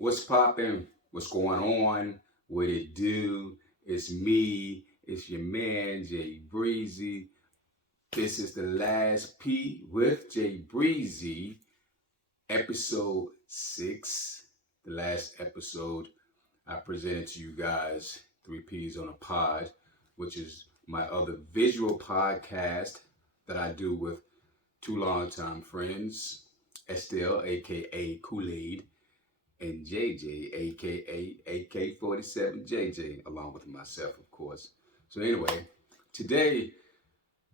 What's popping? What's going on? What it do? It's me. It's your man, Jay Breezy. This is the Last Pea with Jay Breezy, episode 6. The last episode, I presented to you guys 3 Ps on a Pod, which is my other visual podcast that I do with two longtime friends, Estelle, aka Kool-Aid, and JJ, aka AK-47JJ, along with myself, of course. So anyway, today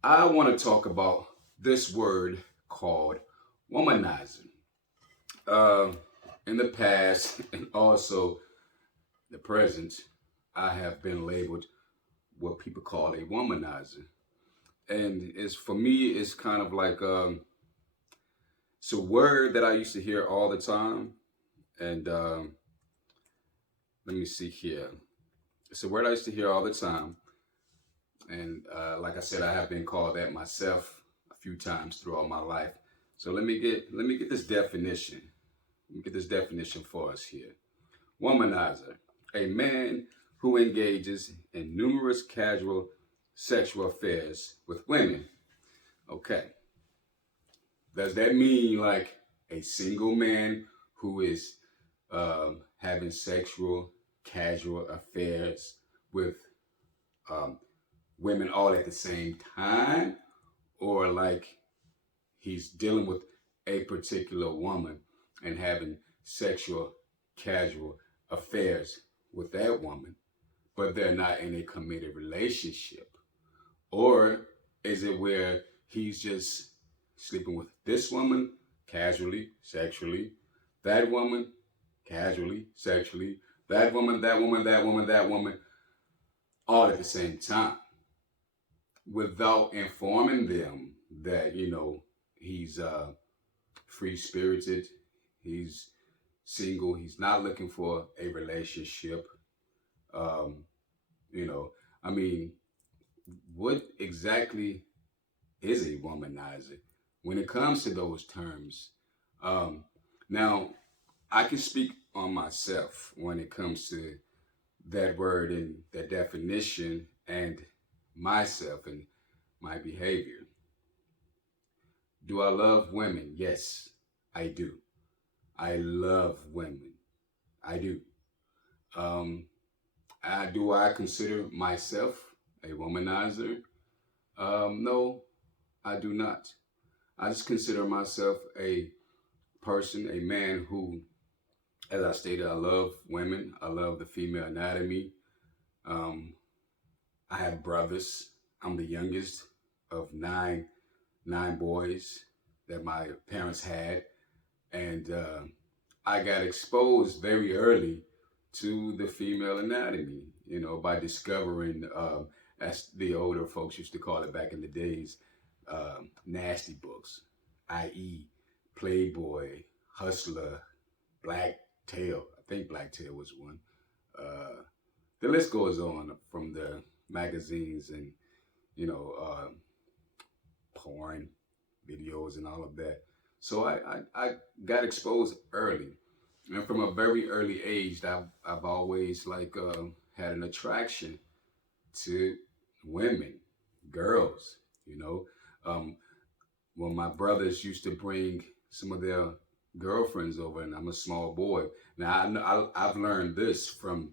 I want to talk about this word called womanizer. Uh, in the past and also the present, I have been labeled what people call a womanizer, and it's for me, it's kind of like it's a word that I used to hear all the time, and let me see here. It's a word I used to hear all the time, and like I said, I have been called that myself a few times throughout my life. So let me get this definition. Let me get this definition for us here. Womanizer, a man who engages in numerous casual sexual affairs with women. Okay, does that mean like a single man who is having sexual casual affairs with um, women all at the same time, or like he's dealing with a particular woman and having sexual casual affairs with that woman, but they're not in a committed relationship? Or is it where he's just sleeping with this woman casually, sexually, that woman casually, sexually, that woman, that woman, that woman, that woman, all at the same time, without informing them that he's free spirited, he's single, he's not looking for a relationship. Um, you know, I mean, what exactly is a womanizer when it comes to those terms? Um, Now, I can speak on myself when it comes to that word and that definition and myself and my behavior. Do I love women? Yes, I do. I love women. I do. Um, do I consider myself a womanizer? No, I do not. I just consider myself a person, a man who, as I stated, I love women. I love the female anatomy. Um, I have brothers. I'm the youngest of nine boys that my parents had, and I got exposed very early to the female anatomy. By discovering, as the older folks used to call it back in the days, nasty books, i.e., Playboy, Hustler, Black Tail. I think Black Tail was one. Uh, the list goes on from the magazines and you know uh, porn videos and all of that. So I got exposed early, and from a very early age, I've always had an attraction to women, girls. You know, um, when my brothers used to bring some of their girlfriends over, and I'm a small boy. Now I've learned this from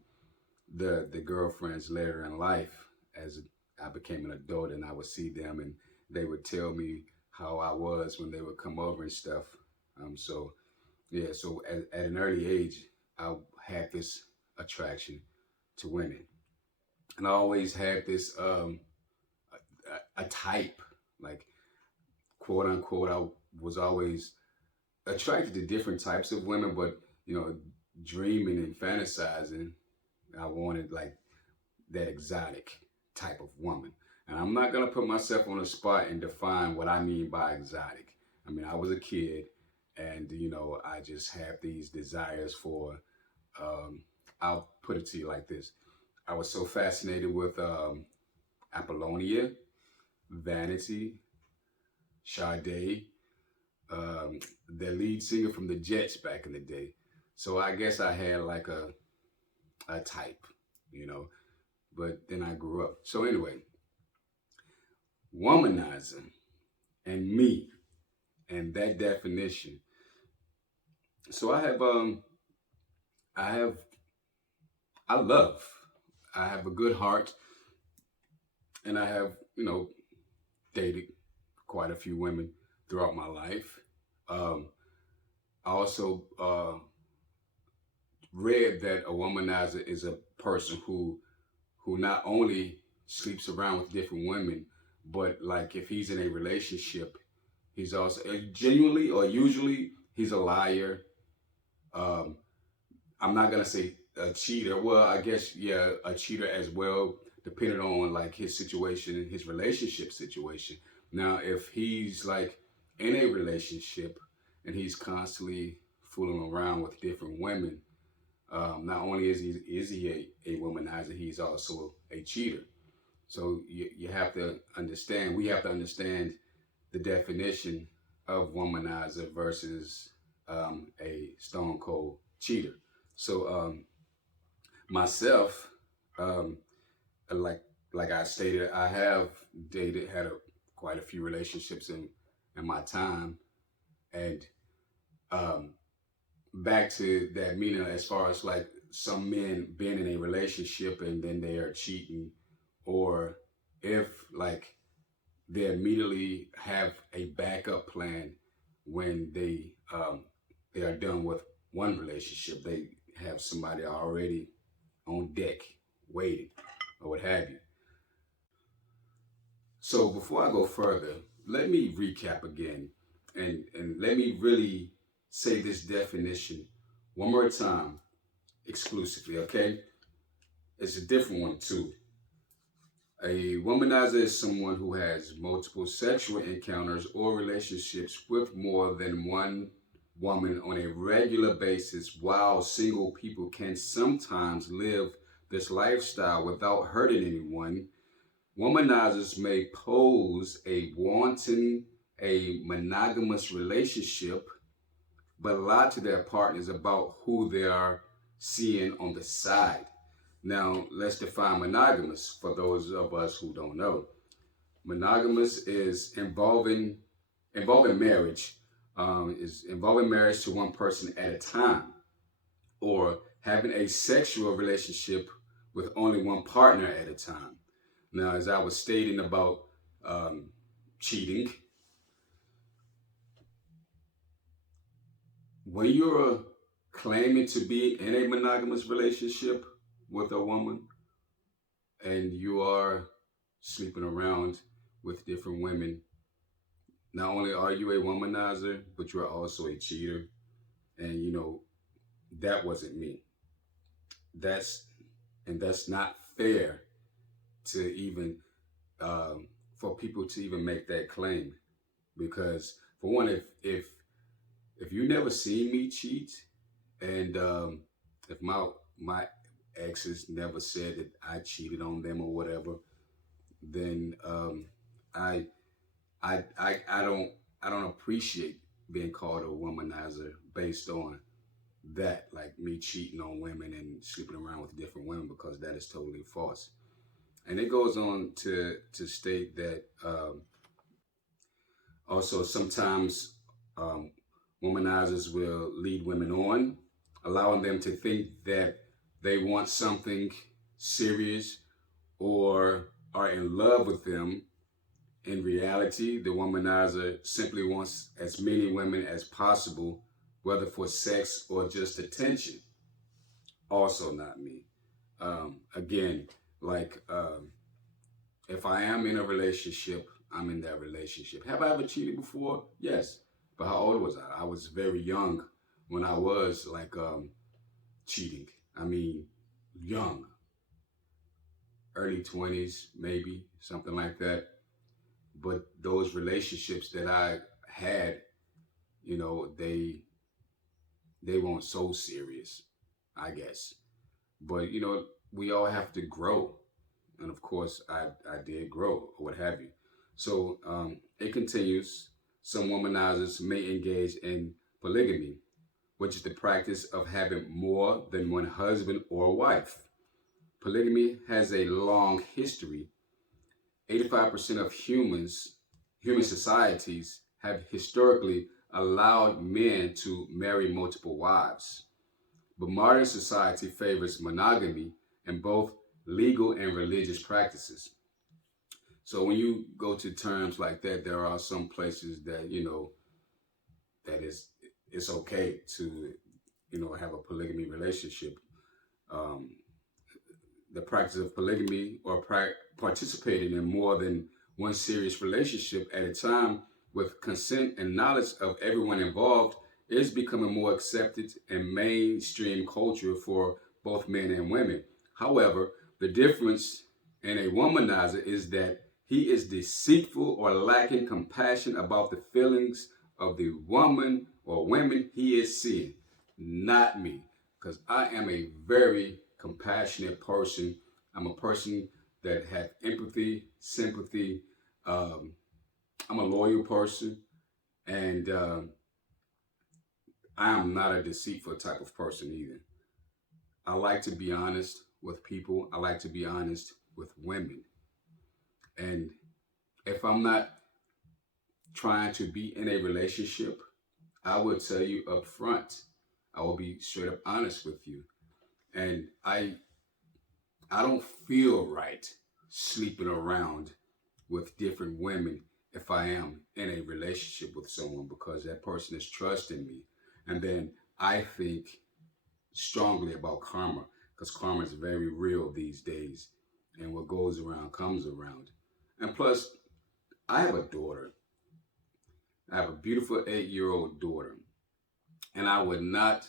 the girlfriends later in life as I became an adult, and I would see them and they would tell me how I was when they would come over and stuff. So yeah, so at an early age, I had this attraction to women, and I always had this a type, like quote unquote. I was always attracted to different types of women, but you know, dreaming and fantasizing, I wanted like that exotic type of woman. And I'm not gonna put myself on the spot and define what I mean by exotic. I mean, I was a kid, and I just have these desires for. Um, I'll put it to you like this: I was so fascinated with Apollonia, Vanity, Sade, the lead singer from the Jets back in the day. So I guess I had like a type, you know, but then I grew up. So anyway, womanizer and me and that definition. So I have I love. I have a good heart and I have, dated quite a few women throughout my life. Um, I also read that a womanizer is a person who not only sleeps around with different women, but like if he's in a relationship, he's also genuinely or usually he's a liar. Um, I'm not gonna say a cheater. Well, I guess yeah, a cheater as well, depending on like his situation, his relationship situation. Now, if he's like in a relationship and he's constantly fooling around with different women, not only is he a womanizer, he's also a cheater. So you have to understand. We have to understand the definition of womanizer versus a stone cold cheater. So myself, um, like like I stated, I have had quite a few relationships in my time, and um, back to that meaning as far as like some men being in a relationship and then they are cheating, or if like they immediately have a backup plan when they are done with one relationship. They have somebody already on deck waiting or what have you. So before I go further, let me recap again and let me really say this definition one more time exclusively, okay? It's a different one too. A womanizer is someone who has multiple sexual encounters or relationships with more than one woman on a regular basis. While single people can sometimes live this lifestyle without hurting anyone, womanizers may pose a monogamous relationship, but lie to their partners about who they are seeing on the side. Now, let's define monogamous for those of us who don't know. Monogamous is involving marriage, is involving marriage to one person at a time, or having a sexual relationship with only one partner at a time. Now, as I was stating about um, cheating, when you're claiming to be in a monogamous relationship with a woman and you are sleeping around with different women, not only are you a womanizer, but you are also a cheater. And that wasn't me. That's that's not fair to even for people to even make that claim because for one, if you never seen me cheat, and if my exes never said that I cheated on them or whatever, then I I don't appreciate being called a womanizer based on that, like me cheating on women and sleeping around with different women, because that is totally false. And it goes on to state that also sometimes um, womanizers will lead women on, allowing them to think that they want something serious or are in love with them. In reality, the womanizer simply wants as many women as possible, whether for sex or just attention. Also, not me. Again, like if I am in a relationship, I'm in that relationship. Have I ever cheated before? Yes. But how old was I? I was very young when I was like cheating. I mean, young, early 20s, maybe, something like that. But those relationships that I had, they weren't so serious, I guess. But we all have to grow, and of course, I did grow or what have you. So it continues. Some womanizers may engage in polygamy, which is the practice of having more than one husband or wife. Polygamy has a long history. 85% of human societies have historically allowed men to marry multiple wives. But modern society favors monogamy in both legal and religious practices. So when you go to terms like that, there are some places that, that it's okay to, have a polygamy relationship. Um, the practice of polygamy or participating in more than one serious relationship at a time with consent and knowledge of everyone involved is becoming more accepted in mainstream culture for both men and women. However, the difference in a womanizer is that he is deceitful or lacking compassion about the feelings of the woman or women he is seeing, not me, because I am a very compassionate person. I'm a person that has empathy, sympathy. Um, I'm a loyal person, and I am not a deceitful type of person either. I like to be honest with people. I like to be honest with women. And if I'm not trying to be in a relationship, I will tell you up front. I will be straight up honest with you. And I don't feel right sleeping around with different women if I am in a relationship with someone because that person is trusting me. And then I think strongly about karma because karma is very real these days. And what goes around comes around. And plus, I have a daughter. I have a beautiful 8-year-old daughter. And I would not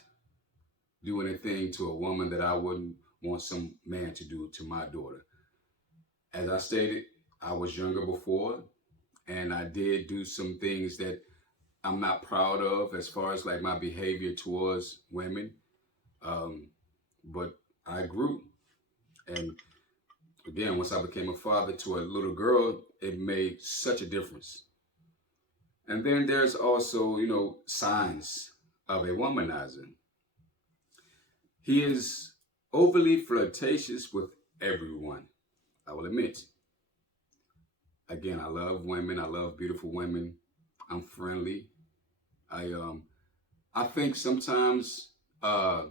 do anything to a woman that I wouldn't want some man to do to my daughter. As I stated, I was younger before, and I did do some things that I'm not proud of as far as like my behavior towards women. Um, but I grew, and again, once I became a father to a little girl, it made such a difference. And then there's also, signs of a womanizer. He is overly flirtatious with everyone. I will admit. Again, I love women. I love beautiful women. I'm friendly. I think sometimes a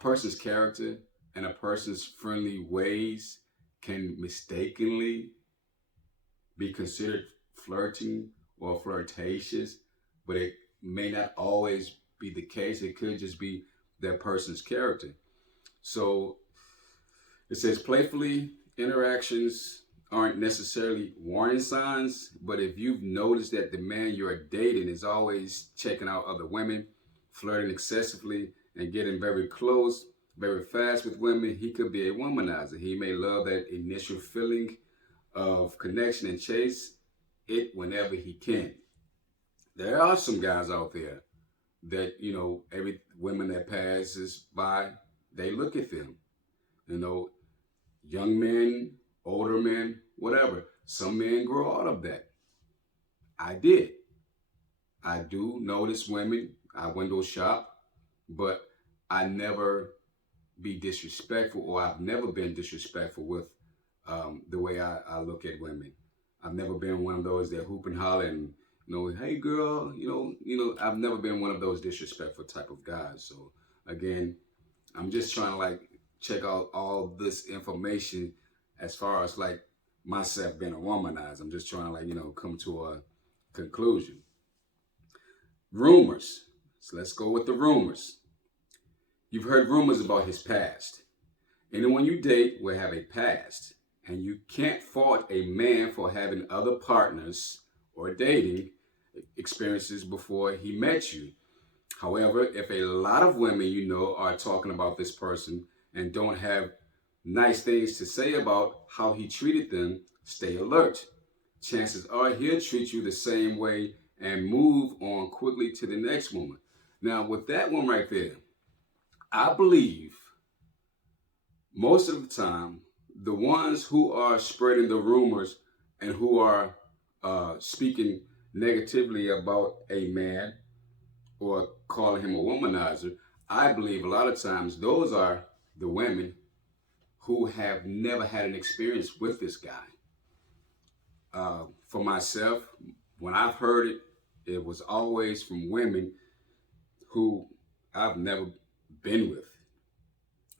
person's character and a person's friendly ways can mistakenly be considered flirting or flirtatious, but it may not always be the case. It could just be that person's character. So it says playfully interactions aren't necessarily warning signs, but if you've noticed that the man you're dating is always checking out other women, flirting excessively, and getting very close, very fast with women, he could be a womanizer. He may love that initial feeling of connection and chase it whenever he can. There are some guys out there that, every woman that passes by, they look at them. You know, young men, older men, whatever. Some men grow out of that. I did. I do notice women. I window shop, but I never be disrespectful, or I've never been disrespectful with the way I look at women. I've never been one of those that hoop and holler and hey girl, I've never been one of those disrespectful type of guys. So again, I'm just trying to like check out all this information as far as like myself being a womanizer. I'm just trying to like, come to a conclusion. Rumors. So let's go with the rumors. You've heard rumors about his past. Anyone you date will have a past, and you can't fault a man for having other partners or dating experiences before he met you. However, if a lot of women are talking about this person and don't have nice things to say about how he treated them, stay alert. Chances are he'll treat you the same way and move on quickly to the next woman. Now, with that one right there, I believe most of the time, the ones who are spreading the rumors and who are speaking negatively about a man or calling him a womanizer, I believe a lot of times those are the women who have never had an experience with this guy. For myself, when I've heard it, it was always from women who I've never been with,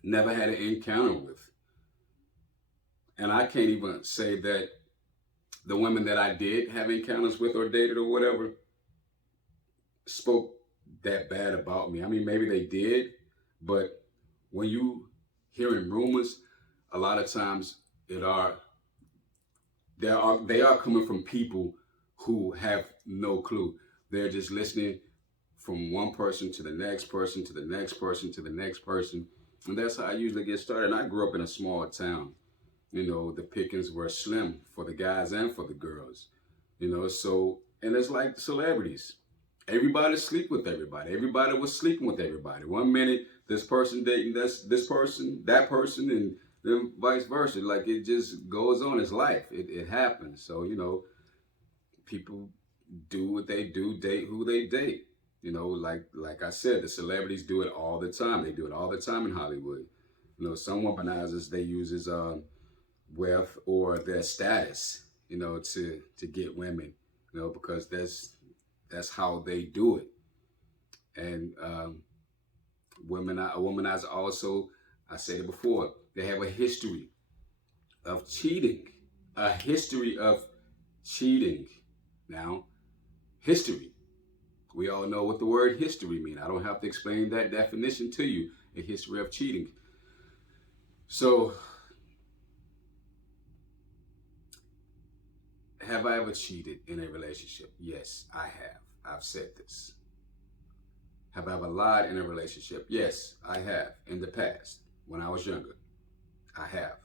never had an encounter with. And I can't even say that the women that I did have encounters with or dated or whatever spoke that bad about me. I mean, maybe they did, but when you hearing rumors, a lot of times it are they are coming from people who have no clue. They're just listening from one person to the next person to the next person to the next person, and that's how I usually get started. And I grew up in a small town. You know, the pickings were slim for the guys and for the girls. You know, so and it's like celebrities. Everybody sleep with everybody. Everybody was sleeping with everybody. One minute this person dating this person, that person, and then vice versa. Like it just goes on. It's life. It happens. So you know, people do what they do, date who they date. You know, like I said, the celebrities do it all the time. They do it all the time in Hollywood. You know, some womanizers they use as wealth or their status, you know, to get women, you know, because that's how they do it. And womanizer also, I said it before, they have a history of cheating, a history of cheating. Now, history. We all know what the word history means. I don't have to explain that definition to you. A history of cheating. So, have I ever cheated in a relationship? Yes, I have. I've said this. Have I ever lied in a relationship? Yes, I have in the past when I was younger. I have.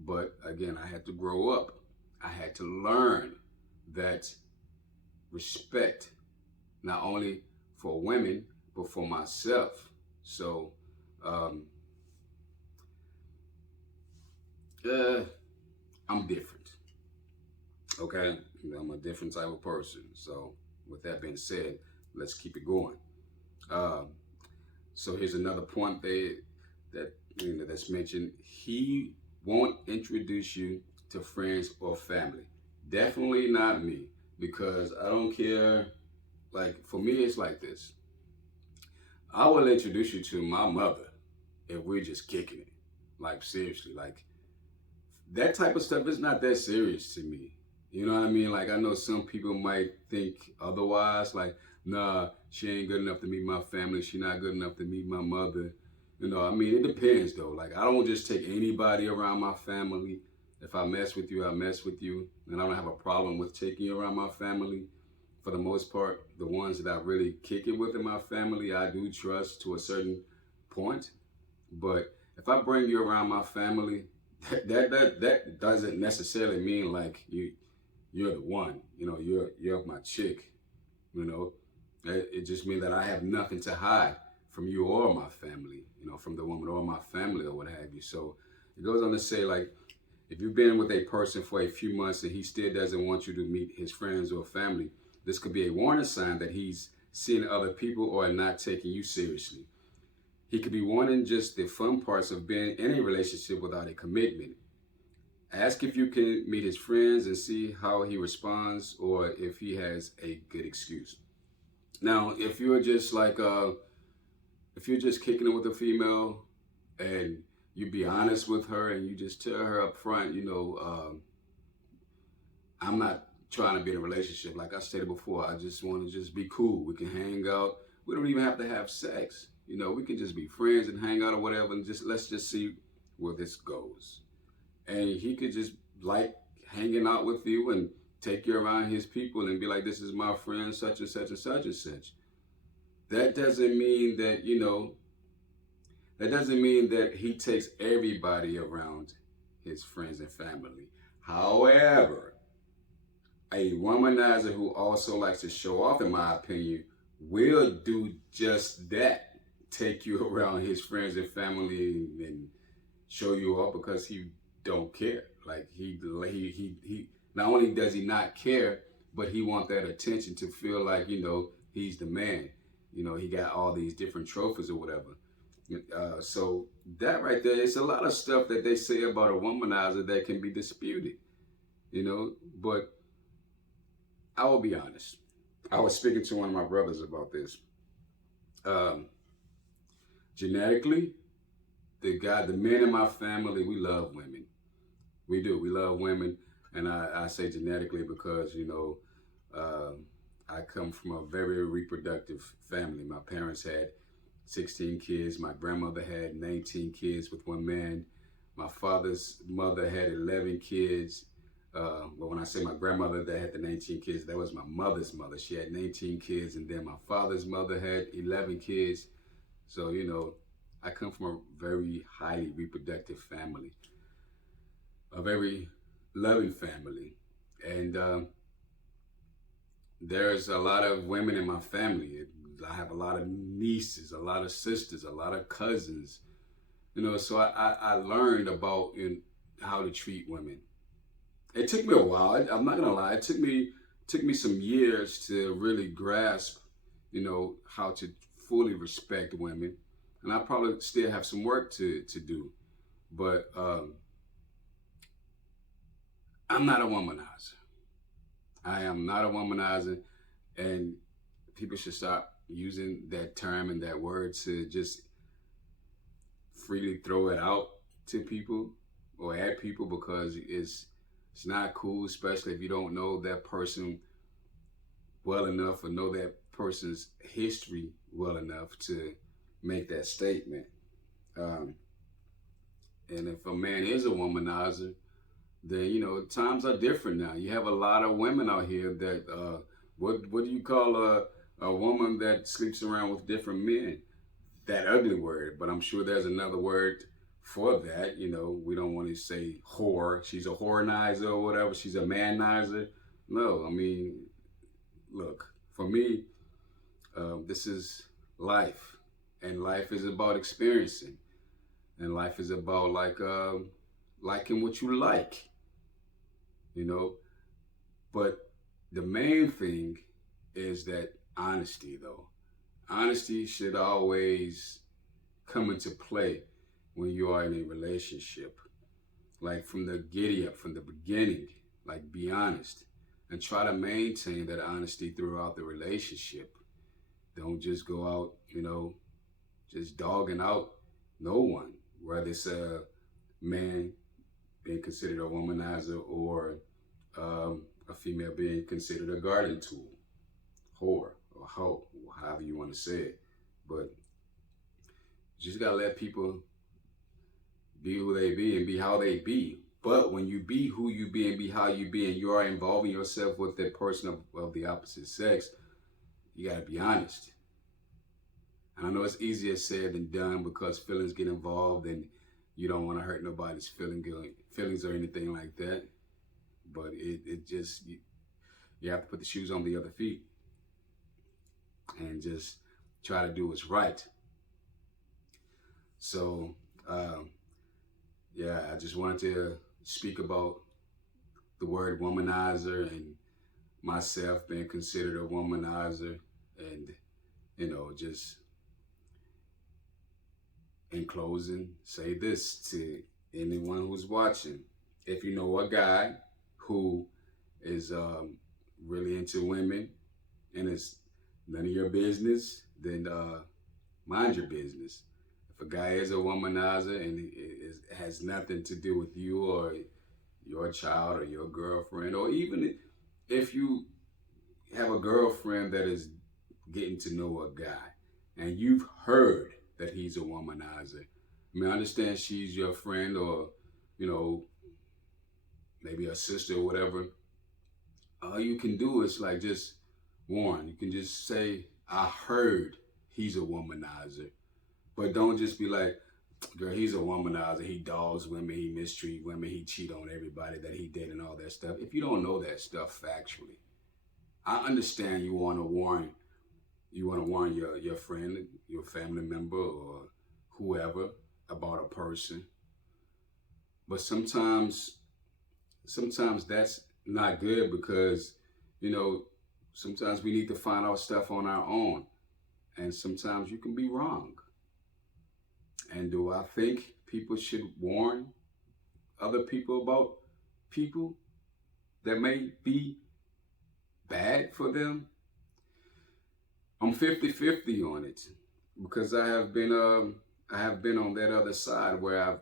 But again, I had to grow up. I had to learn that respect, not only for women, but for myself. So, um, uh, I'm different. Okay? I'm a different type of person. So, with that being said, let's keep it going. Um, so here's another point that that's mentioned. He won't introduce you to friends or family. Definitely not me, because I don't care. Like for me, it's like this. I will introduce you to my mother if we're just kicking it. Like seriously, like that type of stuff is not that serious to me. You know what I mean? Like I know some people might think otherwise. Like, nah, she ain't good enough to meet my family. She not good enough to meet my mother. You know, I mean, it depends though. Like I don't just take anybody around my family. If I mess with you, I mess with you, and I don't have a problem with taking you around my family. For the most part, the ones that I really kick it with in my family, I do trust to a certain point. But if I bring you around my family, that doesn't necessarily mean like you're the one. You know, you're my chick. You know, it just means that I have nothing to hide from you or my family. You know, from the woman or my family or what have you. So it goes on to say like if you've been with a person for a few months and he still doesn't want you to meet his friends or family, this could be a warning sign that he's seeing other people or not taking you seriously. He could be wanting just the fun parts of being in a relationship without a commitment. Ask if you can meet his friends and see how he responds or if he has a good excuse. Now, if you're just kicking it with a female and you be honest with her and you just tell her up front, I'm not trying to be in a relationship. Like I stated before, I just want to just be cool. We can hang out. We don't even have to have sex. You know, we can just be friends and hang out or whatever, and just let's just see where this goes. And he could just like hanging out with you and take you around his people and be like, "This is my friend, such and such and such and such." That doesn't mean that That doesn't mean that he takes everybody around his friends and family. However, a womanizer who also likes to show off, in my opinion, will do just that. Take you around his friends and family and show you off because he don't care. Like he not only does he not care, but he want that attention to feel like, he's the man. You know, he got all these different trophies or whatever. So that right there, it's a lot of stuff that they say about a womanizer that can be disputed. You know, but I will be honest. I was speaking to one of my brothers about this. Um, Genetically, the men in my family, we love women. We do. We love women, and I say genetically because um, I come from a very reproductive family. My parents had 16 kids. My grandmother had 19 kids with one man. My father's mother had 11 kids. But when I say my grandmother that had the 19 kids, that was my mother's mother. She had 19 kids, and then my father's mother had 11 kids. So, I come from a very highly reproductive family, a very loving family. And there's a lot of women in my family. I have a lot of nieces, a lot of sisters, a lot of cousins. So I learned about how to treat women. It took me a while. I'm not gonna lie. It took me some years to really grasp, how to fully respect women, and I probably still have some work to do. But I'm not a womanizer. I am not a womanizer, and people should stop using that term and that word to just freely throw it out to people or at people because it's not cool, especially if you don't know that person well enough or know that person's history well enough to make that statement. Um, and if a man is a womanizer, then times are different now. You have a lot of women out here that what do you call a woman that sleeps around with different men? That ugly word, but I'm sure there's another word for that. We don't want to say whore. She's a whorenizer or whatever. She's a manizer. No, I mean, look, for me, this is life, and life is about experiencing, and life is about liking what you like, you know. But the main thing is that honesty, though. Honesty should always come into play when you are in a relationship. Like from the giddy up, from the beginning, like be honest and try to maintain that honesty throughout the relationship. Don't just go out, just dogging out no one, whether it's a man being considered a womanizer or a female being considered a garden tool, whore, or hoe, or however you want to say it. But you just gotta let people be who they be and be how they be. But when you be who you be and be how you be, and you are involving yourself with that person of the opposite sex, you gotta be honest. And I know it's easier said than done because feelings get involved, and you don't want to hurt nobody's feelings or anything like that. But it just you have to put the shoes on the other feet and just try to do what's right. So yeah, I just wanted to speak about the word womanizer and myself being considered a womanizer, and just in closing, say this to anyone who's watching. If you know a guy who is really into women and it's none of your business, then mind your business. If a guy is a womanizer and it has nothing to do with you or your child or your girlfriend, or even if you have a girlfriend that is getting to know a guy and you've heard that he's a womanizer. I mean, I understand she's your friend or, you know, maybe a sister or whatever. All you can do is like just warn. You can just say, I heard he's a womanizer. But don't just be like, girl, he's a womanizer. He dogs women. He mistreat women. He cheat on everybody that he did and all that stuff. If you don't know that stuff factually, I understand you want to warn your friend, your family member, or whoever about a person. But sometimes that's not good because, you know, sometimes we need to find out stuff on our own. and sometimes you can be wrong. And do I think people should warn other people about people that may be bad for them? I'm 50-50 on it because I have been on that other side where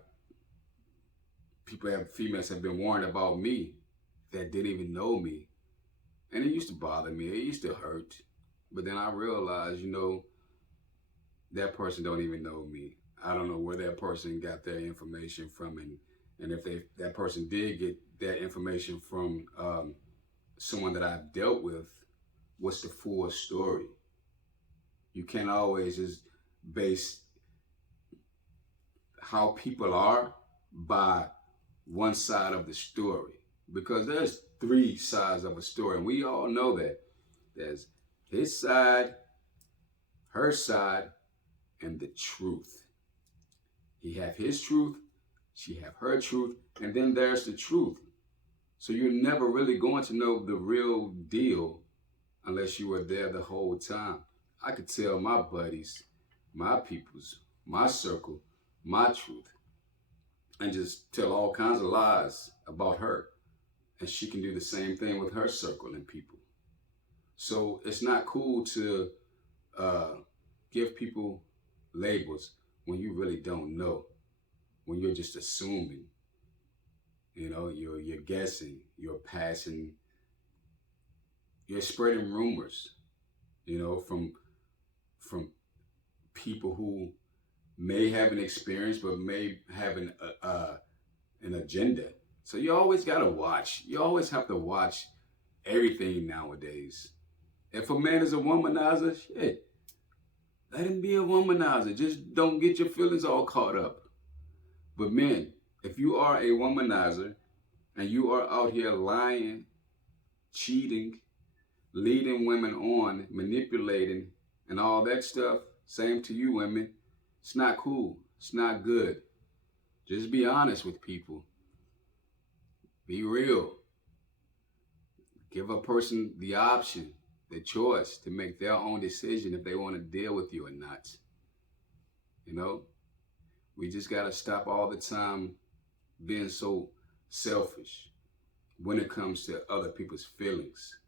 females have been warned about me that didn't even know me. And it used to bother me. It used to hurt. But then I realized, that person don't even know me. I don't know where that person got their information from, and if that person did get that information from someone that I've dealt with, what's the full story? You can't always just base how people are by one side of the story, because there's three sides of a story, and we all know that. There's his side, her side, and the truth. He have his truth, she have her truth, and then there's the truth. So you're never really going to know the real deal unless you were there the whole time. I could tell my buddies, my peoples, my circle, my truth, and just tell all kinds of lies about her. And she can do the same thing with her circle and people. So it's not cool to uh, give people labels when you really don't know, when you're just assuming. You're guessing, you're spreading rumors, from people who may have an experience but may have an agenda. So you always gotta watch. You always have to watch everything nowadays. If a man is a womanizer, shit, let him be a womanizer. Just don't get your feelings all caught up. But men, if you are a womanizer and you are out here lying, cheating, leading women on, manipulating, and all that stuff, same to you women, it's not cool. It's not good. Just be honest with people. Be real. Give a person the option, the choice to make their own decision if they want to deal with you or not. We just got to stop all the time being so selfish when it comes to other people's feelings.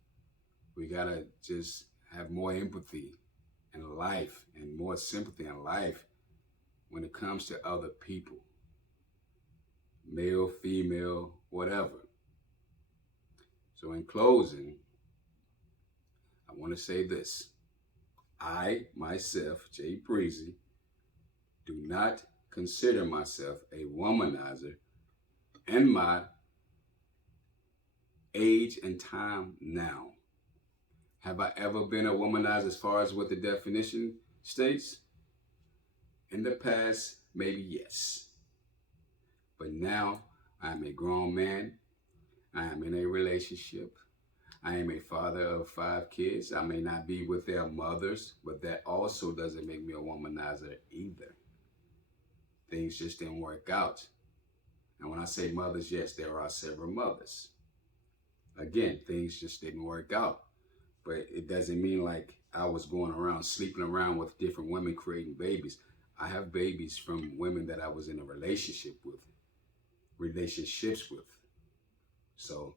We got to just have more empathy in life and more sympathy in life when it comes to other people, male, female, whatever. So in closing, I want to say this. I, myself, Jay Breezy, do not consider myself a womanizer in my age and time now. Have I ever been a womanizer as far as what the definition states? In the past, maybe yes. But now I'm a grown man. I am in a relationship. I am a father of 5 kids. I may not be with their mothers, but that also doesn't make me a womanizer either. Things just didn't work out. And when I say mothers, yes, there are several mothers. Again, things just didn't work out. But it doesn't mean like I was going around sleeping around with different women creating babies. I have babies from women that I was in a relationships with. So,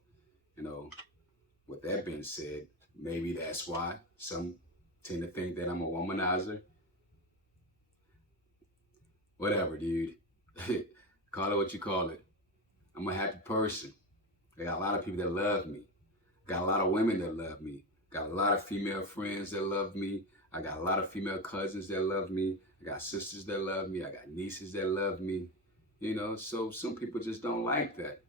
with that being said, maybe that's why some tend to think that I'm a womanizer. Whatever, dude. Call it what you call it. I'm a happy person. I got a lot of people that love me. Got a lot of women that love me. Got a lot of female friends that love me. I got a lot of female cousins that love me. I got sisters that love me. I got nieces that love me. So some people just don't like that.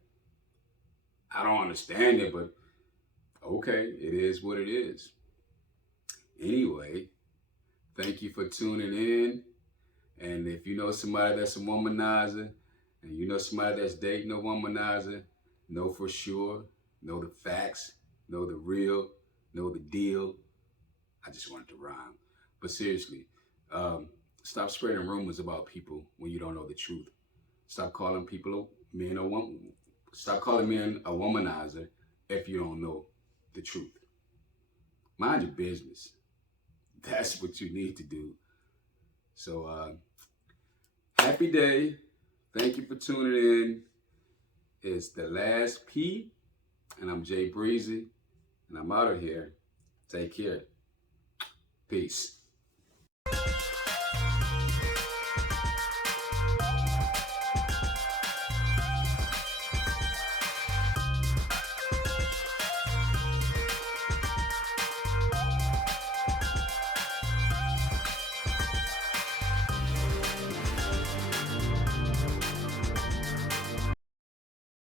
I don't understand it, but okay, it is what it is. Anyway, thank you for tuning in. And if you know somebody that's a womanizer, and you know somebody that's dating a womanizer, know for sure, know the facts, know the real, know the deal. I just wanted to rhyme. But seriously, stop spreading rumors about people when you don't know the truth. Stop calling stop calling men a womanizer if you don't know the truth. Mind your business. that's what you need to do. So happy day. Thank you for tuning in. It's the Last Pea, and I'm Jay Breezy, and I'm out of here. Take care. Peace.